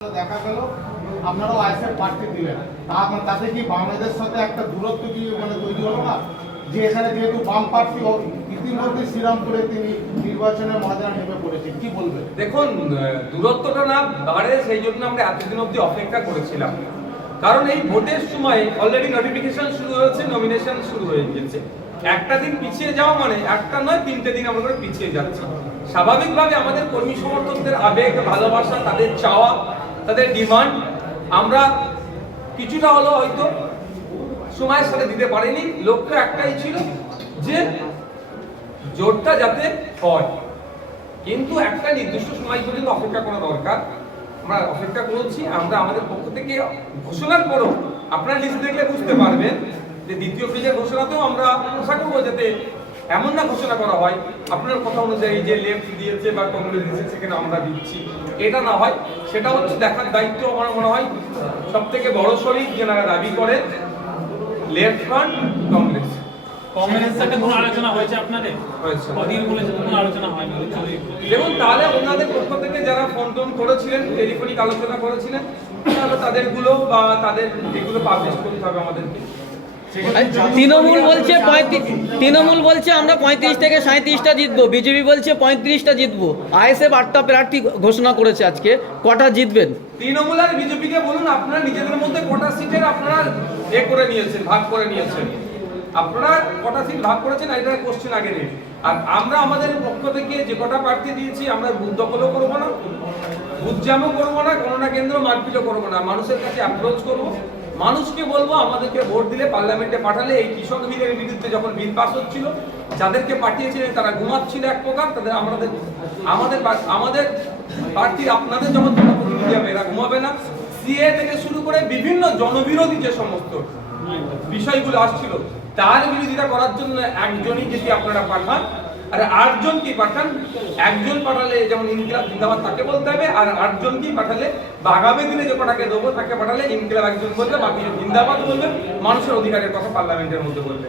দেখা গেল আপনারাও আইএসএফ প্রার্থী দিলেন, তাতে কি বাংলাদেশের সাথে একটা দূরত্ব কি তৈরি হলো না? যে এখানে যেহেতু বাম প্রার্থী ইতিমধ্যে শ্রীরামপুরে তিনি নির্বাচনে ময়দানে নেমে পড়েছেন, কি বলবেন? দেখুন, দূরত্বটা না বাড়ে সেই জন্য আমরা এতদিন অবধি অপেক্ষা করেছিলাম। কারণ এই ভোটের সময় অলরেডি নোটিফিকেশন শুরু হয়েছে, নমিনেশন শুরু হয়ে গেছে। একটা দিন পিছিয়ে যাওয়া মানে একটা নয়, 3টে দিন আমরা পিছিয়ে যাচ্ছি। স্বাভাবিকভাবে আমাদের কর্মী সমর্থকদের আবেগ, ভালোবাসা, তাদের চাওয়া, তাদের ডিমান্ড আমরা কিছুটা হলো হয়তো সময়ের সাথে দিতে পারিনি। লক্ষ্য একটাই ছিল যে জোটটা যাতে হয়, কিন্তু একটা নির্দিষ্ট সময় পর্যন্ত অপেক্ষা করা দরকার। আমরা অপেক্ষা করছি। আমরা আমাদের পক্ষ থেকে ঘোষণার পরও আপনারা লিস্ট দেখলে বুঝতে পারবেন যে দ্বিতীয় ফেজের ঘোষণাতেও আমরা আশা করবো যাতে এমন না ঘোষণা করা হয় আপনার কথা অনুযায়ী যে লেফট দিয়েছে বা কংগ্রেস দিয়েছে সেখানে আমরা দিচ্ছি, এটা না হয়। সেটা হচ্ছে দেখার দায়িত্ব আমার মনে হয় সব থেকে বড় শরিক যেনারা দাবি করে লেফট ফ্রন্ট কংগ্রেস। কংগ্রেসের সাথে কোনো আলোচনা হয়েছে আপনাদের? হয়েছে। কদিন বলেছে কোনো আলোচনা হয়নি? দেখুন, তাহলে ওনাদের পক্ষ থেকে যারা ফোন টোন করেছিলেন, টেলিফোনিক আলোচনা করেছিলেন, তাহলে তাদেরগুলো বা তাদের এগুলো পাবলিশ করতে হবে আমাদেরকে। তৃণমূল বলছে আমরা 35 থেকে 37টা জিতবো, বিজেপি বলছে 35টা জিতবো, আইএসএফ 8টা প্রার্থী ঘোষণা করেছে আজকে, কটা জিতবেন? তৃণমূল আর বিজেপিকে বলুন আপনারা নিজেদের মধ্যে কটা সিটের আপনারা করে নিয়েছেন, ভাগ করে নিয়েছেন। আপনারা কটা সিট ভাগ করেছেন এটার কোশ্চেন আগে নেই। আর আমরা আমাদের পক্ষ থেকে যে কটা প্রার্থী দিয়েছি আমরা বুথ দখলও করবো না, বুথ জ্যামও করবো না, গণনা কেন্দ্র মারপিটও করবো না, মানুষের কাছে অ্যাপ্রোচ করবো। মানুষকে বলবো আমাদেরকে ভোট দিলে, পার্লামেন্টে পাঠালে। এই কৃষক বিলের বিরুদ্ধে যখন বিল পাস হচ্ছিল, যাদেরকে পাঠিয়েছিলেন তারা ঘুমাচ্ছিল এক প্রকার, তাদের আমাদের প্রার্থী আপনাদের যখন জনপ্রতিনিধি হবে এরা ঘুমাবে না। সিএ থেকে শুরু করে বিভিন্ন জনবিরোধী যে সমস্ত বিষয়গুলো আসছিল তার বিরোধিতা করার জন্য একজনই যদি আপনারা পাঠান, আর 8জন কি পাঠান, একজন পাঠালে যেমন ইনকিলাব জিন্দাবাদ তাকে বলতে হবে, আর 8জন কি পাঠালে বা আগামী দিনে যে কটাকে দেবো তাকে পাঠালে ইনকিলাব একজন বলবে, বাকি জিন্দাবাদ বলবে, মানুষের অধিকারের কথা পার্লামেন্টের মধ্যে বলবে।